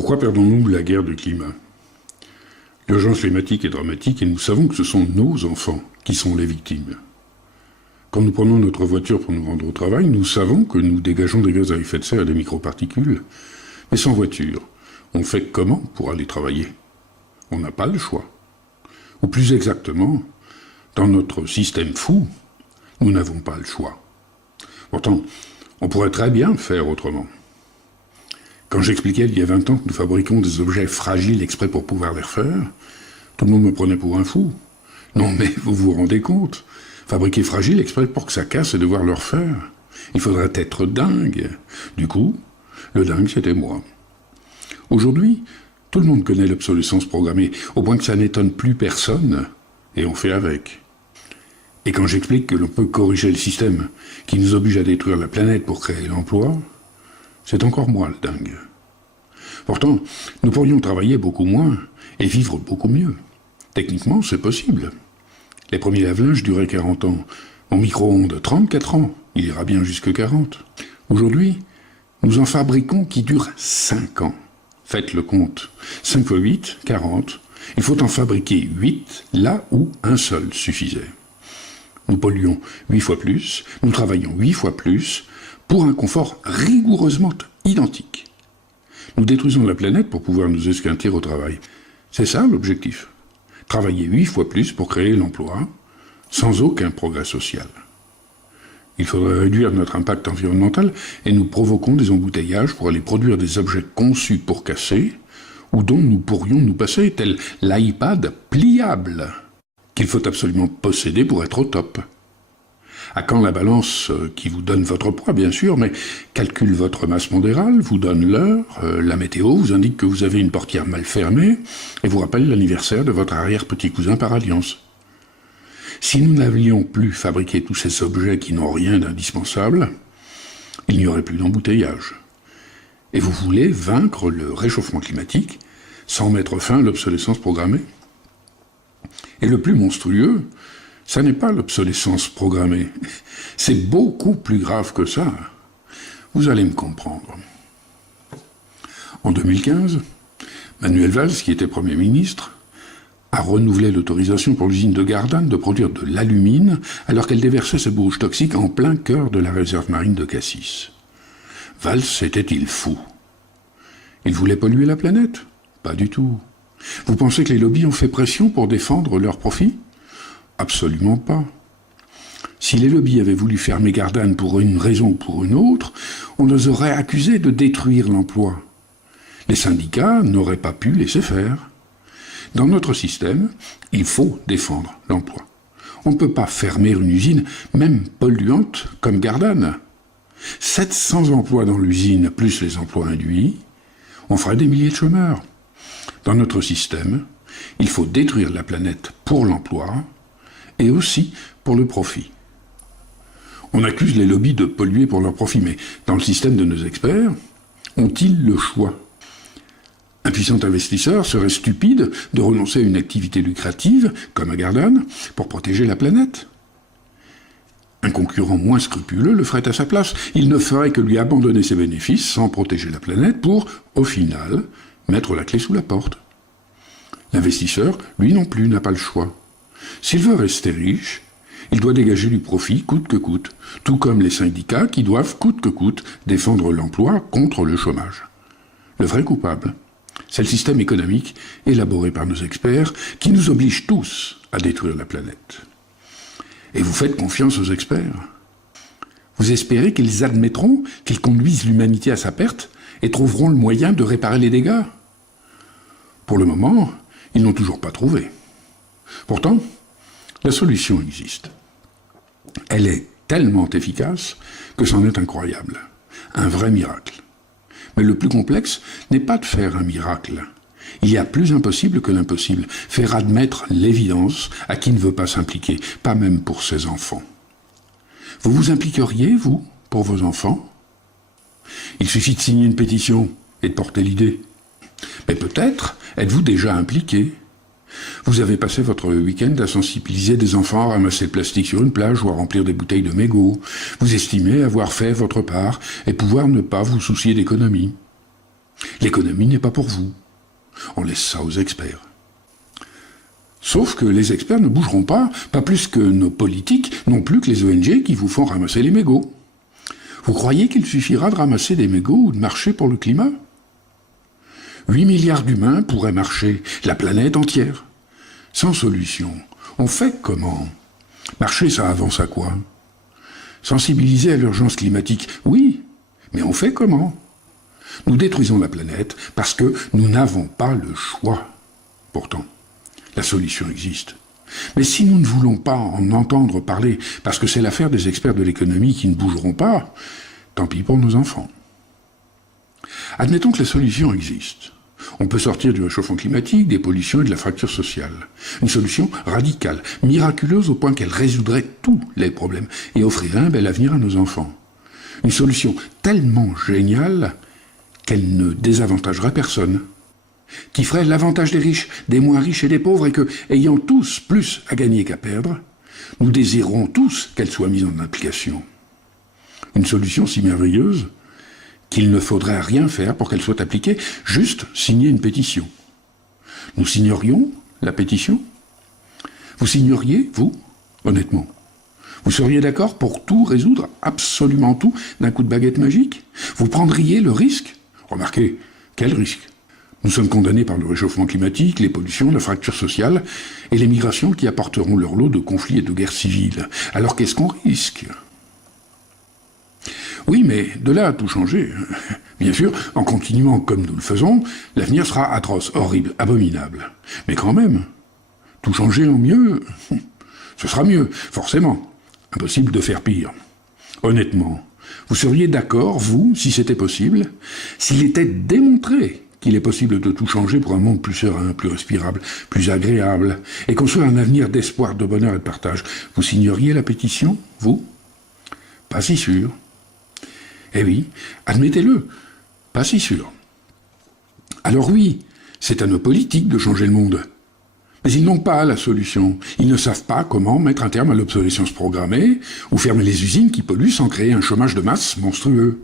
Pourquoi perdons-nous la guerre du climat? L'urgence climatique est dramatique et nous savons que ce sont nos enfants qui sont les victimes. Quand nous prenons notre voiture pour nous rendre au travail, nous savons que nous dégageons des gaz à effet de serre et des microparticules. Mais sans voiture, on fait comment pour aller travailler? On n'a pas le choix. Ou plus exactement, dans notre système fou, nous n'avons pas le choix. Pourtant, on pourrait très bien faire autrement. Quand j'expliquais il y a 20 ans que nous fabriquons des objets fragiles exprès pour pouvoir les refaire, tout le monde me prenait pour un fou. Non mais vous vous rendez compte? Fabriquer fragile exprès pour que ça casse et devoir le refaire. Il faudrait être dingue. Du coup, le dingue c'était moi. Aujourd'hui, tout le monde connaît l'obsolescence programmée, au point que ça n'étonne plus personne, et on fait avec. Et quand j'explique que l'on peut corriger le système qui nous oblige à détruire la planète pour créer l'emploi, c'est encore moi le dingue. Pourtant, nous pourrions travailler beaucoup moins et vivre beaucoup mieux. Techniquement, c'est possible. Les premiers lave-linges duraient 40 ans. Mon micro-ondes, 34 ans. Il ira bien jusque 40. Aujourd'hui, nous en fabriquons qui durent 5 ans. Faites le compte. 5 fois 8, 40. Il faut en fabriquer 8 là où un seul suffisait. Nous polluons 8 fois plus, nous travaillons 8 fois plus, pour un confort rigoureusement identique. Nous détruisons la planète pour pouvoir nous esquinter au travail. C'est ça l'objectif. Travailler 8 fois plus pour créer l'emploi, sans aucun progrès social. Il faudrait réduire notre impact environnemental et nous provoquons des embouteillages pour aller produire des objets conçus pour casser, ou dont nous pourrions nous passer, tel l'iPad pliable, qu'il faut absolument posséder pour être au top. À quand la balance qui vous donne votre poids, bien sûr, mais calcule votre masse pondérale, vous donne l'heure, la météo vous indique que vous avez une portière mal fermée et vous rappelle l'anniversaire de votre arrière-petit-cousin par alliance. Si nous n'avions plus fabriqué tous ces objets qui n'ont rien d'indispensable, il n'y aurait plus d'embouteillage. Et vous voulez vaincre le réchauffement climatique sans mettre fin à l'obsolescence programmée? Et le plus monstrueux, ça n'est pas l'obsolescence programmée. C'est beaucoup plus grave que ça. Vous allez me comprendre. En 2015, Manuel Valls, qui était Premier ministre, a renouvelé l'autorisation pour l'usine de Gardanne de produire de l'alumine alors qu'elle déversait ses bourges toxiques en plein cœur de la réserve marine de Cassis. Valls était-il fou? Il voulait polluer la planète? Pas du tout. Vous pensez que les lobbies ont fait pression pour défendre leurs profits? Absolument pas. Si les lobbies avaient voulu fermer Gardanne pour une raison ou pour une autre, on les aurait accusés de détruire l'emploi. Les syndicats n'auraient pas pu laisser faire. Dans notre système, il faut défendre l'emploi. On ne peut pas fermer une usine, même polluante, comme Gardanne. 700 emplois dans l'usine, plus les emplois induits, on ferait des milliers de chômeurs. Dans notre système, il faut détruire la planète pour l'emploi, et aussi pour le profit. On accuse les lobbies de polluer pour leur profit, mais dans le système de nos experts, ont-ils le choix? Un puissant investisseur serait stupide de renoncer à une activité lucrative, comme à Gardanne, pour protéger la planète. Un concurrent moins scrupuleux le ferait à sa place. Il ne ferait que lui abandonner ses bénéfices sans protéger la planète pour, au final, mettre la clé sous la porte. L'investisseur, lui non plus, n'a pas le choix. S'il veut rester riche, il doit dégager du profit coûte que coûte, tout comme les syndicats qui doivent coûte que coûte défendre l'emploi contre le chômage. Le vrai coupable, c'est le système économique élaboré par nos experts qui nous oblige tous à détruire la planète. Et vous faites confiance aux experts? Vous espérez qu'ils admettront qu'ils conduisent l'humanité à sa perte et trouveront le moyen de réparer les dégâts? Pour le moment, ils n'ont toujours pas trouvé. Pourtant, la solution existe. Elle est tellement efficace que c'en est incroyable. Un vrai miracle. Mais le plus complexe n'est pas de faire un miracle. Il y a plus impossible que l'impossible. Faire admettre l'évidence à qui ne veut pas s'impliquer, pas même pour ses enfants. Vous vous impliqueriez, vous, pour vos enfants? Il suffit de signer une pétition et de porter l'idée. Mais peut-être êtes-vous déjà impliqué. Vous avez passé votre week-end à sensibiliser des enfants à ramasser le plastique sur une plage ou à remplir des bouteilles de mégots. Vous estimez avoir fait votre part et pouvoir ne pas vous soucier d'économie. L'économie n'est pas pour vous. On laisse ça aux experts. Sauf que les experts ne bougeront pas plus que nos politiques, non plus que les ONG qui vous font ramasser les mégots. Vous croyez qu'il suffira de ramasser des mégots ou de marcher pour le climat ? 8 milliards d'humains pourraient marcher, la planète entière. Sans solution. On fait comment ? Marcher, ça avance à quoi ? Sensibiliser à l'urgence climatique, oui, mais on fait comment ? Nous détruisons la planète parce que nous n'avons pas le choix. Pourtant, la solution existe. Mais si nous ne voulons pas en entendre parler, parce que c'est l'affaire des experts de l'économie qui ne bougeront pas, tant pis pour nos enfants. Admettons que la solution existe. On peut sortir du réchauffement climatique, des pollutions et de la fracture sociale. Une solution radicale, miraculeuse au point qu'elle résoudrait tous les problèmes et offrirait un bel avenir à nos enfants. Une solution tellement géniale qu'elle ne désavantagerait personne, qui ferait l'avantage des riches, des moins riches et des pauvres, et que, ayant tous plus à gagner qu'à perdre, nous désirerons tous qu'elle soit mise en application. Une solution si merveilleuse qu'il ne faudrait rien faire pour qu'elle soit appliquée, juste signer une pétition. Nous signerions la pétition ? Vous signeriez, vous, honnêtement ? Vous seriez d'accord pour tout résoudre, absolument tout, d'un coup de baguette magique ? Vous prendriez le risque ? Remarquez, quel risque ? Nous sommes condamnés par le réchauffement climatique, les pollutions, la fracture sociale et les migrations qui apporteront leur lot de conflits et de guerres civiles. Alors qu'est-ce qu'on risque ? Oui, mais de là à tout changer, bien sûr, en continuant comme nous le faisons, l'avenir sera atroce, horrible, abominable. Mais quand même, tout changer en mieux, ce sera mieux, forcément. Impossible de faire pire. Honnêtement, vous seriez d'accord, vous, si c'était possible, s'il était démontré qu'il est possible de tout changer pour un monde plus serein, plus respirable, plus agréable, et construire un avenir d'espoir, de bonheur et de partage. Vous signeriez la pétition, vous ? Pas si sûr. Eh oui, admettez-le, pas si sûr. Alors oui, c'est à nos politiques de changer le monde. Mais ils n'ont pas la solution. Ils ne savent pas comment mettre un terme à l'obsolescence programmée ou fermer les usines qui polluent sans créer un chômage de masse monstrueux.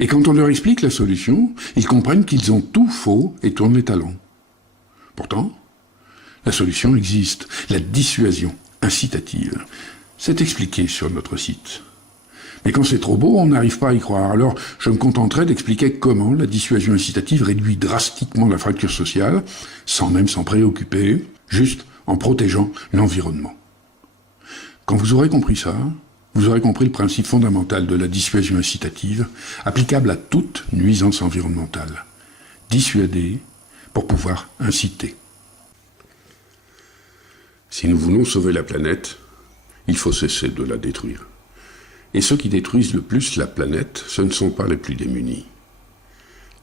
Et quand on leur explique la solution, ils comprennent qu'ils ont tout faux et tournent les talons. Pourtant, la solution existe, la dissuasion incitative. C'est expliqué sur notre site. Mais quand c'est trop beau, on n'arrive pas à y croire. Alors, je me contenterai d'expliquer comment la dissuasion incitative réduit drastiquement la fracture sociale, sans même s'en préoccuper, juste en protégeant l'environnement. Quand vous aurez compris ça, vous aurez compris le principe fondamental de la dissuasion incitative, applicable à toute nuisance environnementale. Dissuader pour pouvoir inciter. Si nous voulons sauver la planète, il faut cesser de la détruire. Et ceux qui détruisent le plus la planète, ce ne sont pas les plus démunis.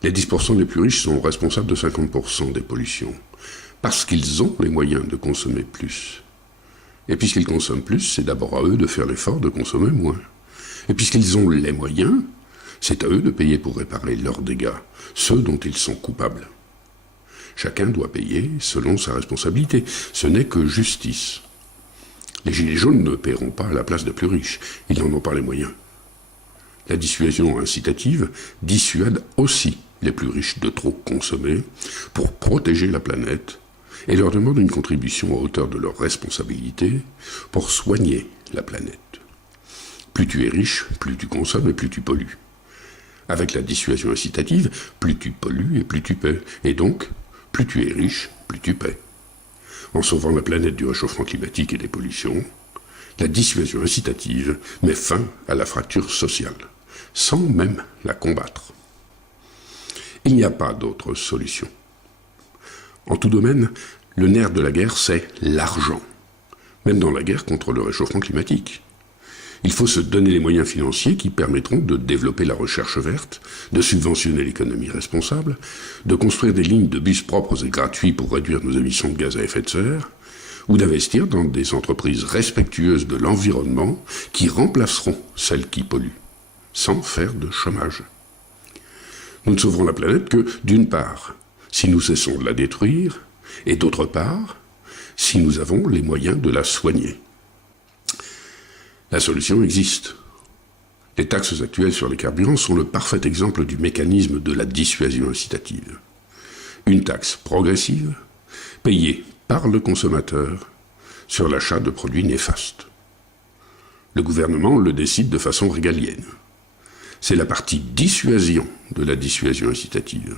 Les 10% les plus riches sont responsables de 50% des pollutions, parce qu'ils ont les moyens de consommer plus. Et puisqu'ils consomment plus, c'est d'abord à eux de faire l'effort de consommer moins. Et puisqu'ils ont les moyens, c'est à eux de payer pour réparer leurs dégâts, ceux dont ils sont coupables. Chacun doit payer selon sa responsabilité. Ce n'est que justice. Les gilets jaunes ne paieront pas à la place des plus riches. Ils n'en ont pas les moyens. La dissuasion incitative dissuade aussi les plus riches de trop consommer pour protéger la planète et leur demande une contribution à hauteur de leurs responsabilités pour soigner la planète. Plus tu es riche, plus tu consommes et plus tu pollues. Avec la dissuasion incitative, plus tu pollues et plus tu paies. Et donc, plus tu es riche, plus tu paies. En sauvant la planète du réchauffement climatique et des pollutions, la dissuasion incitative met fin à la fracture sociale, sans même la combattre. Il n'y a pas d'autre solution. En tout domaine, le nerf de la guerre, c'est l'argent, même dans la guerre contre le réchauffement climatique. Il faut se donner les moyens financiers qui permettront de développer la recherche verte, de subventionner l'économie responsable, de construire des lignes de bus propres et gratuits pour réduire nos émissions de gaz à effet de serre, ou d'investir dans des entreprises respectueuses de l'environnement qui remplaceront celles qui polluent, sans faire de chômage. Nous ne sauverons la planète que, d'une part, si nous cessons de la détruire, et d'autre part, si nous avons les moyens de la soigner. La solution existe. Les taxes actuelles sur les carburants sont le parfait exemple du mécanisme de la dissuasion incitative. Une taxe progressive, payée par le consommateur sur l'achat de produits néfastes. Le gouvernement le décide de façon régalienne. C'est la partie dissuasion de la dissuasion incitative.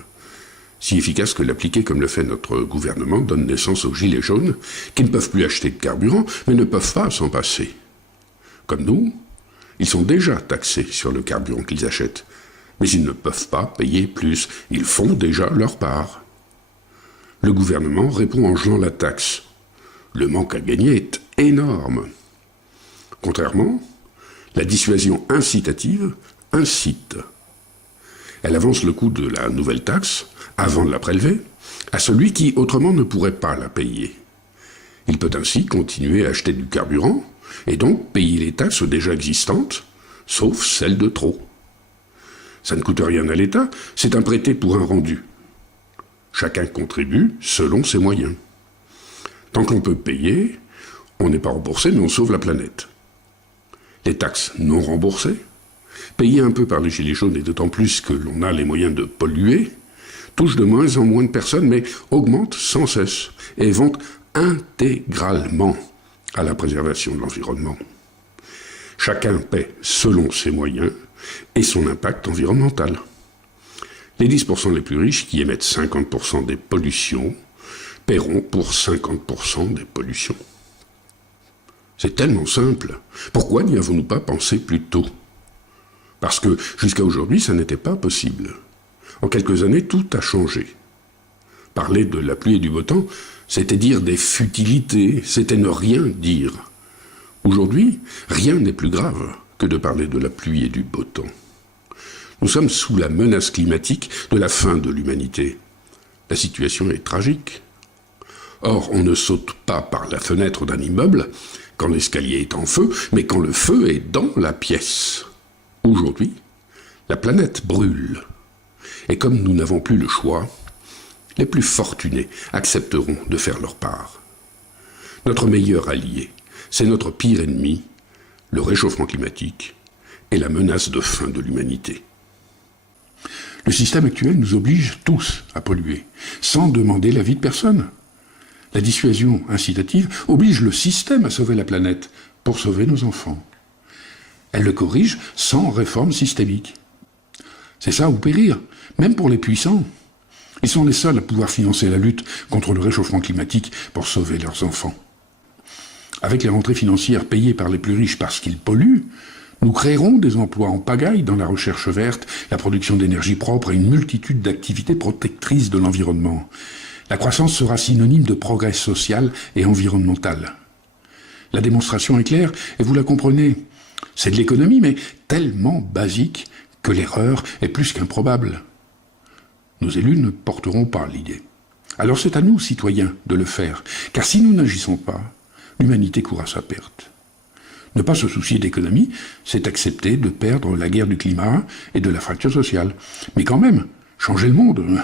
Si efficace que l'appliquer comme le fait notre gouvernement donne naissance aux gilets jaunes, qui ne peuvent plus acheter de carburant, mais ne peuvent pas s'en passer. Comme nous, ils sont déjà taxés sur le carburant qu'ils achètent, mais ils ne peuvent pas payer plus. Ils font déjà leur part. Le gouvernement répond en gelant la taxe. Le manque à gagner est énorme. Contrairement, la dissuasion incitative incite. Elle avance le coût de la nouvelle taxe, avant de la prélever, à celui qui autrement ne pourrait pas la payer. Il peut ainsi continuer à acheter du carburant, et donc payer les taxes déjà existantes, sauf celles de trop. Ça ne coûte rien à l'État, c'est un prêté pour un rendu. Chacun contribue selon ses moyens. Tant qu'on peut payer, on n'est pas remboursé, mais on sauve la planète. Les taxes non remboursées, payées un peu par les gilets jaunes et d'autant plus que l'on a les moyens de polluer, touchent de moins en moins de personnes, mais augmentent sans cesse et vont intégralement à la préservation de l'environnement. Chacun paie selon ses moyens et son impact environnemental. Les 10% les plus riches, qui émettent 50% des pollutions, paieront pour 50% des pollutions. C'est tellement simple. Pourquoi n'y avons-nous pas pensé plus tôt ? Parce que jusqu'à aujourd'hui, ça n'était pas possible. En quelques années, tout a changé. Parler de la pluie et du beau temps, c'était dire des futilités, c'était ne rien dire. Aujourd'hui, rien n'est plus grave que de parler de la pluie et du beau temps. Nous sommes sous la menace climatique de la fin de l'humanité. La situation est tragique. Or, on ne saute pas par la fenêtre d'un immeuble quand l'escalier est en feu, mais quand le feu est dans la pièce. Aujourd'hui, la planète brûle. Et comme nous n'avons plus le choix, les plus fortunés accepteront de faire leur part. Notre meilleur allié, c'est notre pire ennemi, le réchauffement climatique et la menace de fin de l'humanité. Le système actuel nous oblige tous à polluer, sans demander l'avis de personne. La dissuasion incitative oblige le système à sauver la planète pour sauver nos enfants. Elle le corrige sans réforme systémique. C'est ça ou périr, même pour les puissants. Ils sont les seuls à pouvoir financer la lutte contre le réchauffement climatique pour sauver leurs enfants. Avec les rentrées financières payées par les plus riches parce qu'ils polluent, nous créerons des emplois en pagaille dans la recherche verte, la production d'énergie propre et une multitude d'activités protectrices de l'environnement. La croissance sera synonyme de progrès social et environnemental. La démonstration est claire, et vous la comprenez. C'est de l'économie, mais tellement basique que l'erreur est plus qu'improbable. Nos élus ne porteront pas l'idée. Alors c'est à nous, citoyens, de le faire, car si nous n'agissons pas, l'humanité courra sa perte. Ne pas se soucier d'économie, c'est accepter de perdre la guerre du climat et de la fracture sociale. Mais quand même, changer le monde,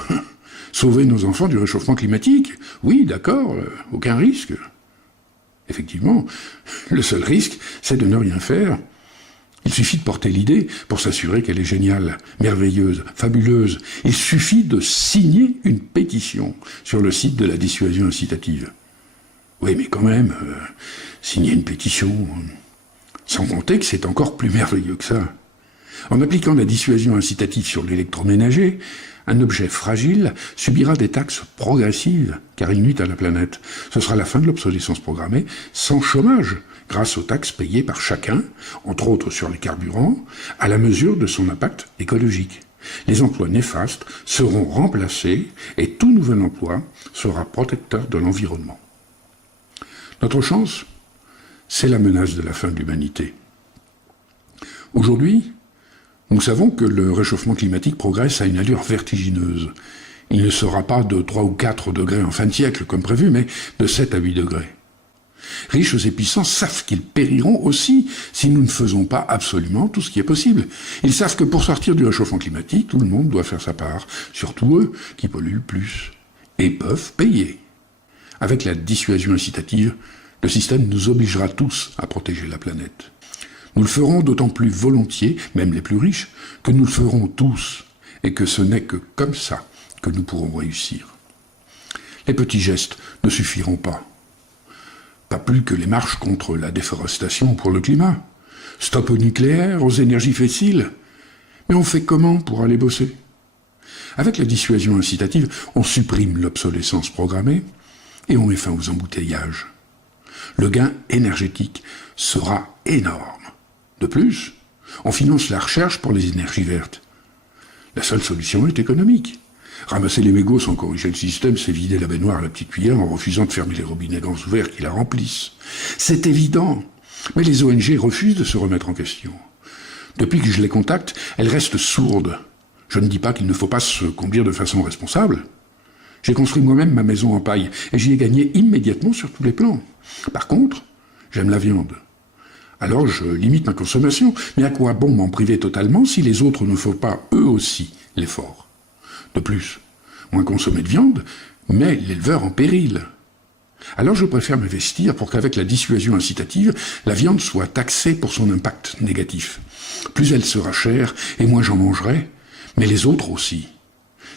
sauver nos enfants du réchauffement climatique, oui, d'accord, aucun risque. Effectivement, le seul risque, c'est de ne rien faire. Il suffit de porter l'idée pour s'assurer qu'elle est géniale, merveilleuse, fabuleuse. Il suffit de signer une pétition sur le site de la dissuasion incitative. Oui, mais quand même, signer une pétition, sans compter que c'est encore plus merveilleux que ça. En appliquant la dissuasion incitative sur l'électroménager, un objet fragile subira des taxes progressives, car il nuit à la planète. Ce sera la fin de l'obsolescence programmée, sans chômage, grâce aux taxes payées par chacun, entre autres sur les carburants, à la mesure de son impact écologique. Les emplois néfastes seront remplacés et tout nouvel emploi sera protecteur de l'environnement. Notre chance, c'est la menace de la fin de l'humanité. Aujourd'hui, nous savons que le réchauffement climatique progresse à une allure vertigineuse. Il ne sera pas de 3 ou 4 degrés en fin de siècle comme prévu, mais de 7 à 8 degrés. Riches et puissants savent qu'ils périront aussi si nous ne faisons pas absolument tout ce qui est possible. Ils savent que pour sortir du réchauffement climatique, tout le monde doit faire sa part, surtout eux qui polluent le plus, et peuvent payer. Avec la dissuasion incitative, le système nous obligera tous à protéger la planète. Nous le ferons d'autant plus volontiers, même les plus riches, que nous le ferons tous, et que ce n'est que comme ça que nous pourrons réussir. Les petits gestes ne suffiront pas. Pas plus que les marches contre la déforestation ou pour le climat. Stop au nucléaire, aux énergies fossiles. Mais on fait comment pour aller bosser? Avec la dissuasion incitative, on supprime l'obsolescence programmée et on met fin aux embouteillages. Le gain énergétique sera énorme. De plus, on finance la recherche pour les énergies vertes. La seule solution est économique. Ramasser les mégots sans corriger le système, c'est vider la baignoire à la petite cuillère en refusant de fermer les robinets grands ouverts qui la remplissent. C'est évident, mais les ONG refusent de se remettre en question. Depuis que je les contacte, elles restent sourdes. Je ne dis pas qu'il ne faut pas se conduire de façon responsable. J'ai construit moi-même ma maison en paille et j'y ai gagné immédiatement sur tous les plans. Par contre, j'aime la viande. Alors je limite ma consommation, mais à quoi bon m'en priver totalement si les autres ne font pas eux aussi l'effort? De plus, moins consommer de viande met l'éleveur en péril. Alors je préfère m'investir pour qu'avec la dissuasion incitative, la viande soit taxée pour son impact négatif. Plus elle sera chère et moins j'en mangerai, mais les autres aussi.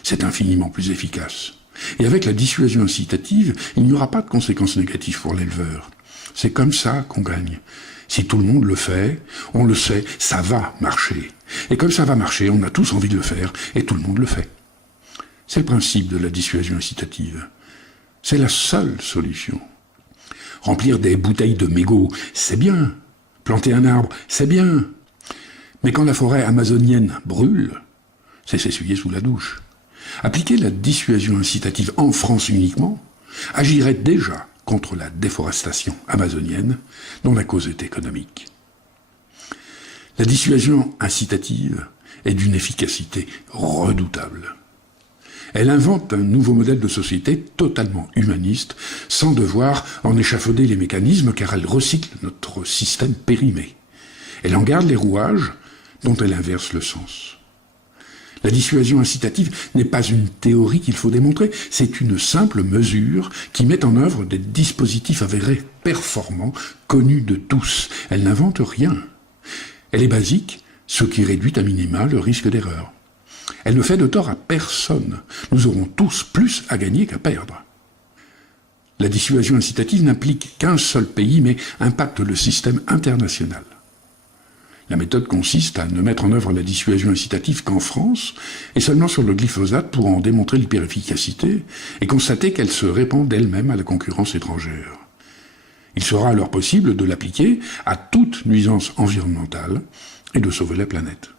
C'est infiniment plus efficace. Et avec la dissuasion incitative, il n'y aura pas de conséquences négatives pour l'éleveur. C'est comme ça qu'on gagne. Si tout le monde le fait, on le sait, ça va marcher. Et comme ça va marcher, on a tous envie de le faire, et tout le monde le fait. C'est le principe de la dissuasion incitative. C'est la seule solution. Remplir des bouteilles de mégots, c'est bien. Planter un arbre, c'est bien. Mais quand la forêt amazonienne brûle, c'est s'essuyer sous la douche. Appliquer la dissuasion incitative en France uniquement agirait déjà contre la déforestation amazonienne, dont la cause est économique. La dissuasion incitative est d'une efficacité redoutable. Elle invente un nouveau modèle de société totalement humaniste, sans devoir en échafauder les mécanismes, car elle recycle notre système périmé. Elle en garde les rouages, dont elle inverse le sens. La dissuasion incitative n'est pas une théorie qu'il faut démontrer, c'est une simple mesure qui met en œuvre des dispositifs avérés performants, connus de tous. Elle n'invente rien. Elle est basique, ce qui réduit à minima le risque d'erreur. Elle ne fait de tort à personne. Nous aurons tous plus à gagner qu'à perdre. La dissuasion incitative n'implique qu'un seul pays, mais impacte le système international. La méthode consiste à ne mettre en œuvre la dissuasion incitative qu'en France, et seulement sur le glyphosate pour en démontrer l'hyperefficacité et constater qu'elle se répand d'elle-même à la concurrence étrangère. Il sera alors possible de l'appliquer à toute nuisance environnementale et de sauver la planète.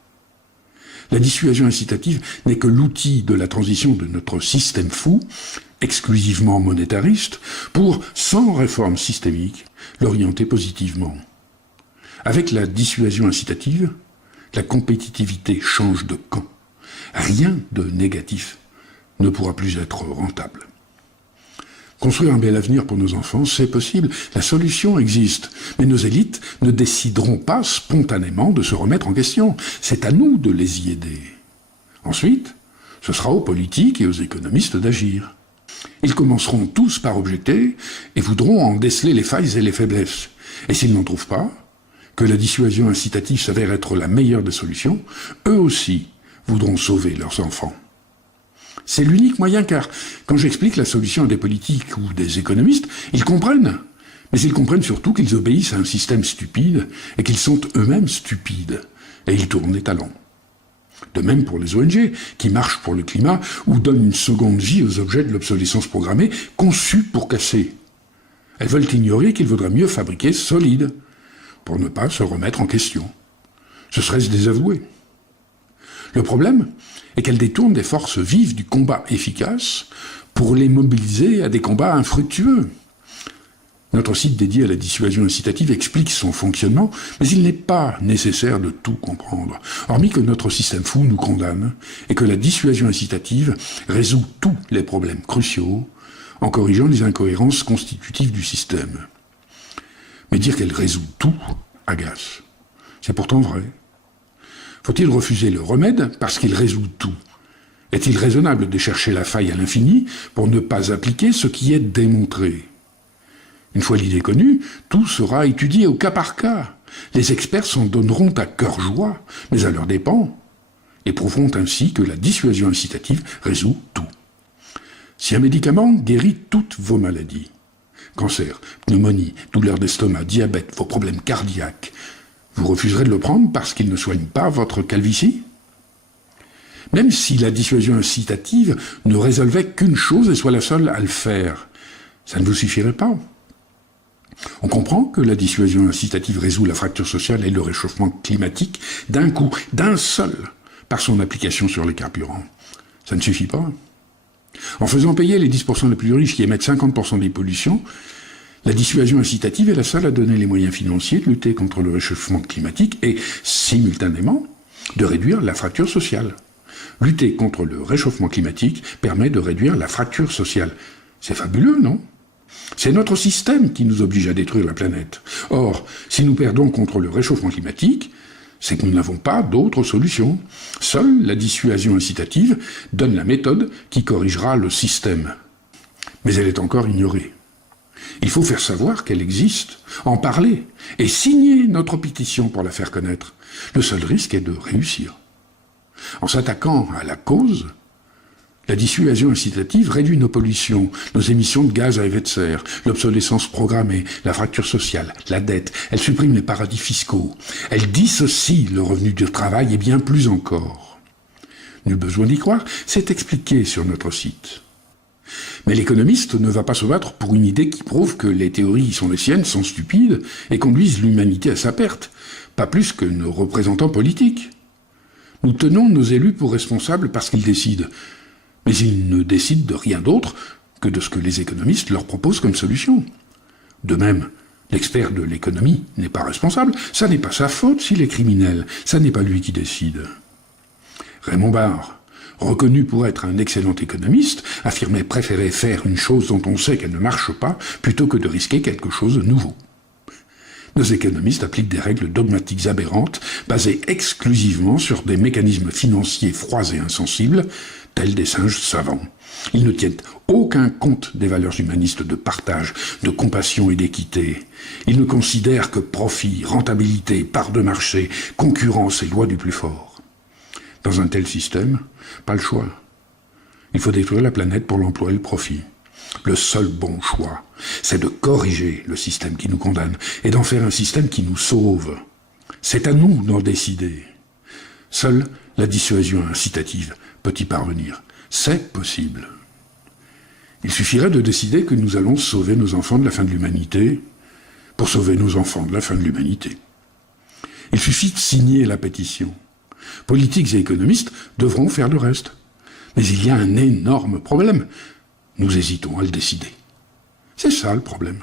La dissuasion incitative n'est que l'outil de la transition de notre système fou, exclusivement monétariste, pour, sans réforme systémique, l'orienter positivement. Avec la dissuasion incitative, la compétitivité change de camp. Rien de négatif ne pourra plus être rentable. Construire un bel avenir pour nos enfants, c'est possible. La solution existe. Mais nos élites ne décideront pas spontanément de se remettre en question. C'est à nous de les y aider. Ensuite, ce sera aux politiques et aux économistes d'agir. Ils commenceront tous par objecter et voudront en déceler les failles et les faiblesses. Et s'ils n'en trouvent pas, que la dissuasion incitative s'avère être la meilleure des solutions, eux aussi voudront sauver leurs enfants. C'est l'unique moyen car, quand j'explique la solution à des politiques ou des économistes, ils comprennent. Mais ils comprennent surtout qu'ils obéissent à un système stupide et qu'ils sont eux-mêmes stupides. Et ils tournent les talons. De même pour les ONG, qui marchent pour le climat ou donnent une seconde vie aux objets de l'obsolescence programmée conçus pour casser. Elles veulent ignorer qu'il vaudrait mieux fabriquer solide, pour ne pas se remettre en question. Ce serait se désavouer. Le problème est qu'elle détourne des forces vives du combat efficace pour les mobiliser à des combats infructueux. Notre site dédié à la dissuasion incitative explique son fonctionnement, mais il n'est pas nécessaire de tout comprendre, hormis que notre système fou nous condamne et que la dissuasion incitative résout tous les problèmes cruciaux en corrigeant les incohérences constitutives du système. Mais dire qu'elle résout tout agace. C'est pourtant vrai. Faut-il refuser le remède parce qu'il résout tout? Est-il raisonnable de chercher la faille à l'infini pour ne pas appliquer ce qui est démontré? Une fois l'idée connue, tout sera étudié au cas par cas. Les experts s'en donneront à cœur joie, mais à leurs dépens, et prouveront ainsi que la dissuasion incitative résout tout. Si un médicament guérit toutes vos maladies, cancer, pneumonie, douleur d'estomac, diabète, vos problèmes cardiaques, vous refuserez de le prendre parce qu'il ne soigne pas votre calvitie? Même si la dissuasion incitative ne résolvait qu'une chose et soit la seule à le faire, ça ne vous suffirait pas. On comprend que la dissuasion incitative résout la fracture sociale et le réchauffement climatique d'un coup, d'un seul, par son application sur les carburants. Ça ne suffit pas. En faisant payer les 10% les plus riches qui émettent 50% des pollutions, la dissuasion incitative est la seule à donner les moyens financiers de lutter contre le réchauffement climatique et, simultanément, de réduire la fracture sociale. Lutter contre le réchauffement climatique permet de réduire la fracture sociale. C'est fabuleux, non ? C'est notre système qui nous oblige à détruire la planète. Or, si nous perdons contre le réchauffement climatique, c'est que nous n'avons pas d'autre solution. Seule la dissuasion incitative donne la méthode qui corrigera le système. Mais elle est encore ignorée. Il faut faire savoir qu'elle existe, en parler, et signer notre pétition pour la faire connaître. Le seul risque est de réussir. En s'attaquant à la cause, la dissuasion incitative réduit nos pollutions, nos émissions de gaz à effet de serre, l'obsolescence programmée, la fracture sociale, la dette. Elle supprime les paradis fiscaux. Elle dissocie le revenu du travail et bien plus encore. Nul besoin d'y croire, c'est expliqué sur notre site. Mais l'économiste ne va pas se battre pour une idée qui prouve que les théories qui sont les siennes sont stupides et conduisent l'humanité à sa perte, pas plus que nos représentants politiques. Nous tenons nos élus pour responsables parce qu'ils décident. Mais ils ne décident de rien d'autre que de ce que les économistes leur proposent comme solution. De même, l'expert de l'économie n'est pas responsable, ça n'est pas sa faute s'il est criminel, ça n'est pas lui qui décide. Raymond Barre, reconnu pour être un excellent économiste, affirmait préférer faire une chose dont on sait qu'elle ne marche pas plutôt que de risquer quelque chose de nouveau. Nos économistes appliquent des règles dogmatiques aberrantes, basées exclusivement sur des mécanismes financiers froids et insensibles, tels des singes savants. Ils ne tiennent aucun compte des valeurs humanistes de partage, de compassion et d'équité. Ils ne considèrent que profit, rentabilité, part de marché, concurrence et loi du plus fort. Dans un tel système, pas le choix. Il faut détruire la planète pour l'emploi et le profit. Le seul bon choix, c'est de corriger le système qui nous condamne et d'en faire un système qui nous sauve. C'est à nous d'en décider. Seule la dissuasion incitative peut y parvenir. C'est possible. Il suffirait de décider que nous allons sauver nos enfants de la fin de l'humanité pour sauver nos enfants de la fin de l'humanité. Il suffit de signer la pétition. Politiques et économistes devront faire le reste. Mais il y a un énorme problème. Nous hésitons à le décider. C'est ça le problème.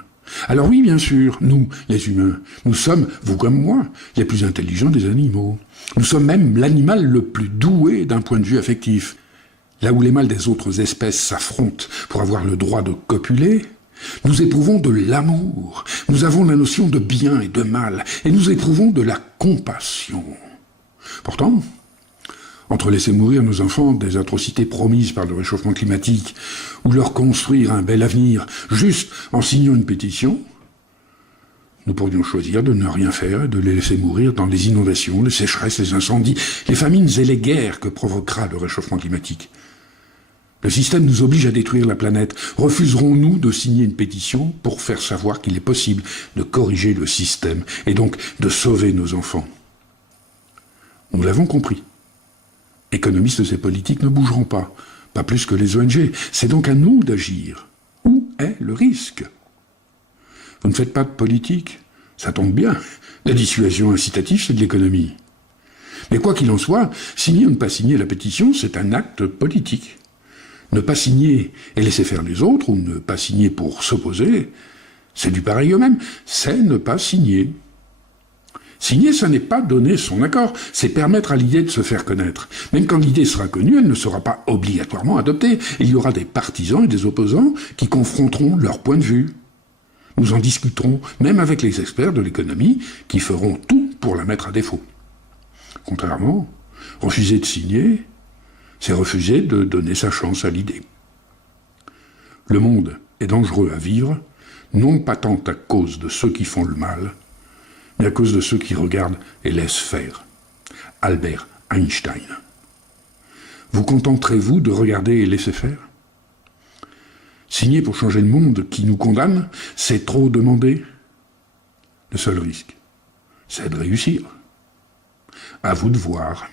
Alors oui, bien sûr, nous, les humains, nous sommes, vous comme moi, les plus intelligents des animaux. Nous sommes même l'animal le plus doué d'un point de vue affectif. Là où les mâles des autres espèces s'affrontent pour avoir le droit de copuler, nous éprouvons de l'amour, nous avons la notion de bien et de mal, et nous éprouvons de la compassion. Pourtant, entre laisser mourir nos enfants des atrocités promises par le réchauffement climatique ou leur construire un bel avenir juste en signant une pétition, nous pourrions choisir de ne rien faire et de les laisser mourir dans les inondations, les sécheresses, les incendies, les famines et les guerres que provoquera le réchauffement climatique. Le système nous oblige à détruire la planète. Refuserons-nous de signer une pétition pour faire savoir qu'il est possible de corriger le système et donc de sauver nos enfants? Nous l'avons compris. Économistes et politiques ne bougeront pas, pas plus que les ONG. C'est donc à nous d'agir. Où est le risque? Vous ne faites pas de politique? Ça tombe bien. La dissuasion incitative, c'est de l'économie. Mais quoi qu'il en soit, signer ou ne pas signer la pétition, c'est un acte politique. Ne pas signer et laisser faire les autres, ou ne pas signer pour s'opposer, c'est du pareil au même. C'est ne pas signer. Signer, ça n'est pas donner son accord, c'est permettre à l'idée de se faire connaître. Même quand l'idée sera connue, elle ne sera pas obligatoirement adoptée. Il y aura des partisans et des opposants qui confronteront leur point de vue. Nous en discuterons, même avec les experts de l'économie, qui feront tout pour la mettre à défaut. Contrairement, refuser de signer, c'est refuser de donner sa chance à l'idée. Le monde est dangereux à vivre, non pas tant à cause de ceux qui font le mal, mais à cause de ceux qui regardent et laissent faire. Albert Einstein. Vous contenterez-vous de regarder et laisser faire? Signer pour changer le monde qui nous condamne, c'est trop demander. Le seul risque, c'est de réussir. À vous de voir.